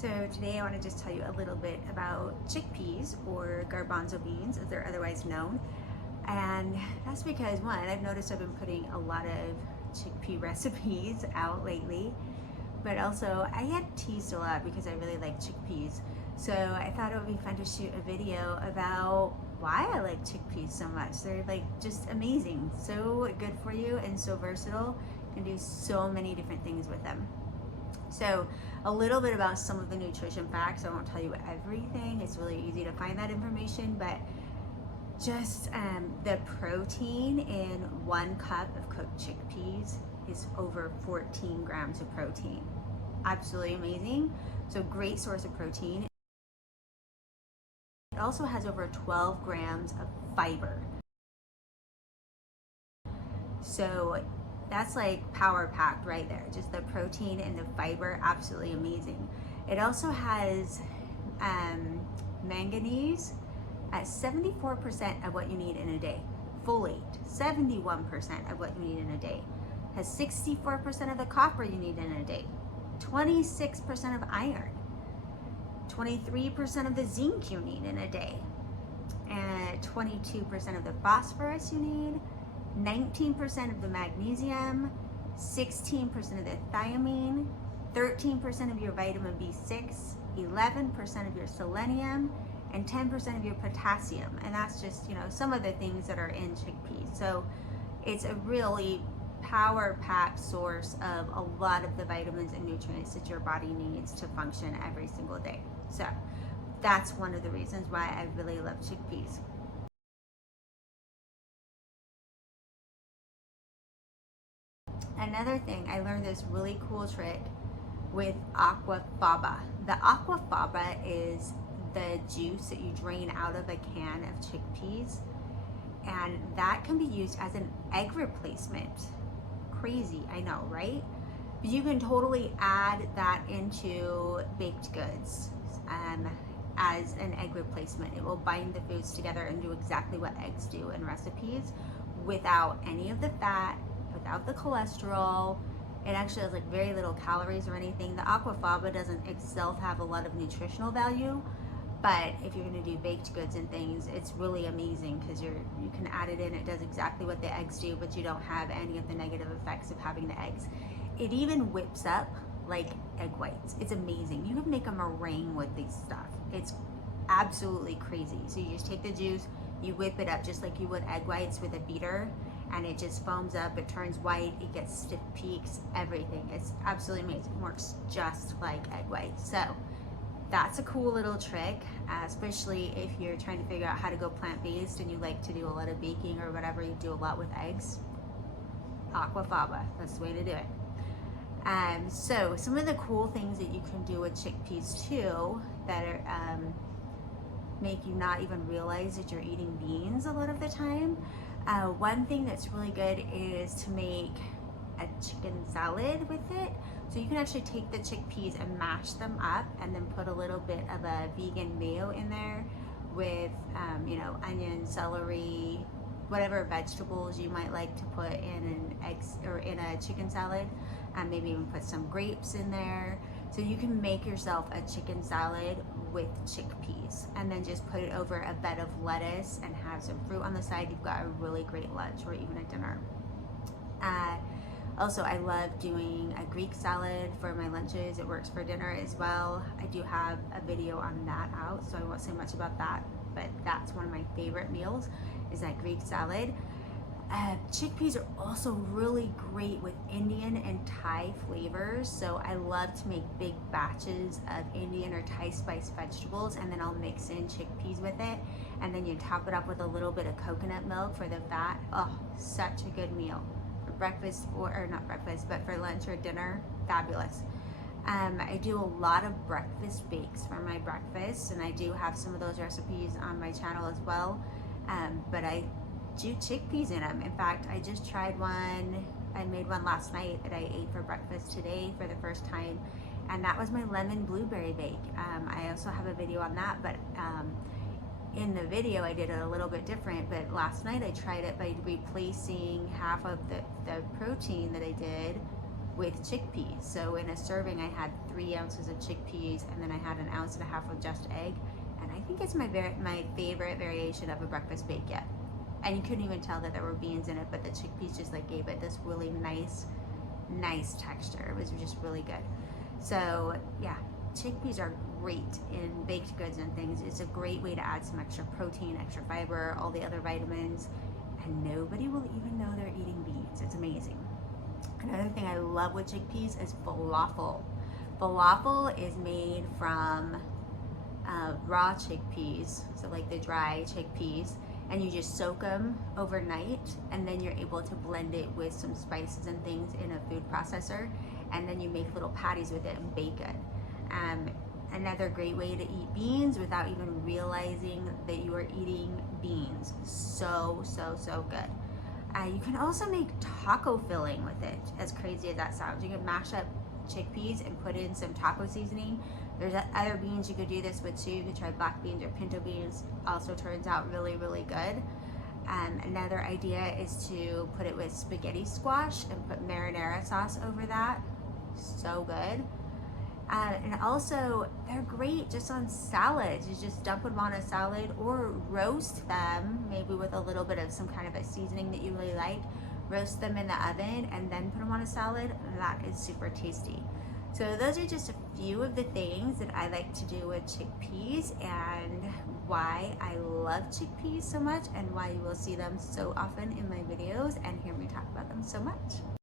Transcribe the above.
So today I want to just tell you a little bit about chickpeas, or garbanzo beans as they're otherwise known. And that's because, one, I've noticed I've been putting a lot of chickpea recipes out lately, but also I get teased a lot because I really like chickpeas. So I thought it would be fun to shoot a video about why I like chickpeas so much. They're like just amazing, so good for you and so versatile. You can do so many different things with them. So a little bit about some of the nutrition facts. I won't tell you everything. It's really easy to find that information, but just the protein in 1 cup of cooked chickpeas is over 14 grams of protein. Absolutely amazing. So great source of protein. It also has over 12 grams of fiber. So that's like power packed right there. Just the protein and the fiber, absolutely amazing. It also has manganese at 74% of what you need in a day. Folate, 71% of what you need in a day. Has 64% of the copper you need in a day. 26% of iron. 23% of the zinc you need in a day. And 22% of the phosphorus you need. 19% of the magnesium, 16% of the thiamine, 13% of your vitamin B6, 11% of your selenium, and 10% of your potassium. And that's just, some of the things that are in chickpeas. So it's a really power-packed source of a lot of the vitamins and nutrients that your body needs to function every single day. So that's one of the reasons why I really love chickpeas. Another thing, I learned this really cool trick with aquafaba. The aquafaba is the juice that you drain out of a can of chickpeas, and that can be used as an egg replacement. Crazy, I know, right? But you can totally add that into baked goods as an egg replacement. It will bind the foods together and do exactly what eggs do in recipes without any of the fat, without the cholesterol. It actually has like very little calories or anything. The aquafaba doesn't itself have a lot of nutritional value, but if you're going to do baked goods and things, it's really amazing because you can add it in. It does exactly what the eggs do, but you don't have any of the negative effects of having the eggs. It even whips up like egg whites. It's amazing. You can make a meringue with this stuff. It's absolutely crazy. So you just take the juice, you whip it up just like you would egg whites with a beater, and it just foams up, it turns white, it gets stiff peaks, everything. It's absolutely amazing. It works just like egg whites. So that's a cool little trick, especially if you're trying to figure out how to go plant-based and you like to do a lot of baking or whatever, you do a lot with eggs. Aquafaba, that's the way to do it. So some of the cool things that you can do with chickpeas too that are, make you not even realize that you're eating beans a lot of the time. One thing that's really good is to make a chicken salad with it. So you can actually take the chickpeas and mash them up and then put a little bit of a vegan mayo in there with, onion, celery, whatever vegetables you might like to put in an egg or in a chicken salad. Maybe even put some grapes in there. So you can make yourself a chicken salad with chickpeas and then just put it over a bed of lettuce and have some fruit on the side. You've got a really great lunch or even a dinner. Also, I love doing a Greek salad for my lunches. It works for dinner as well. I do have a video on that out, so I won't say much about that, but that's one of my favorite meals, is that Greek salad. Chickpeas are also really great with Indian and Thai flavors, so I love to make big batches of Indian or Thai spiced vegetables, and then I'll mix in chickpeas with it, and then you top it up with a little bit of coconut milk for the fat. Oh, such a good meal for breakfast, or not breakfast, but for lunch or dinner. Fabulous. I do a lot of breakfast bakes for my breakfast, and I do have some of those recipes on my channel as well, but I do chickpeas in them. In fact, I just tried one. I made one last night that I ate for breakfast today for the first time, and that was my lemon blueberry bake. I also have a video on that, but in the video I did it a little bit different, but last night I tried it by replacing half of the protein that I did with chickpeas. So in a serving, I had 3 ounces of chickpeas, and then I had 1.5 ounces of just egg. And I think it's my favorite variation of a breakfast bake yet. And you couldn't even tell that there were beans in it, but the chickpeas just like gave it this really nice texture. It was just really good. So yeah, chickpeas are great in baked goods and things. It's a great way to add some extra protein, extra fiber, all the other vitamins, and nobody will even know they're eating beans. It's amazing. Another thing I love with chickpeas is falafel. Falafel is made from raw chickpeas, so like the dry chickpeas, and you just soak them overnight, and then you're able to blend it with some spices and things in a food processor, and then you make little patties with it and bake it. Another great way to eat beans without even realizing that you are eating beans. So good. You can also make taco filling with it, as crazy as that sounds. You can mash up chickpeas and put in some taco seasoning. There's other beans you could do this with too. You could try black beans or pinto beans. Also turns out really good. Another idea is to put it with spaghetti squash and put marinara sauce over that. So good. And also, they're great just on salads. You just dump them on a salad or roast them, maybe with a little bit of some kind of a seasoning that you really like. Roast them in the oven and then put them on a salad. That is super tasty. So those are just a few of the things that I like to do with chickpeas, and why I love chickpeas so much, and why you will see them so often in my videos and hear me talk about them so much.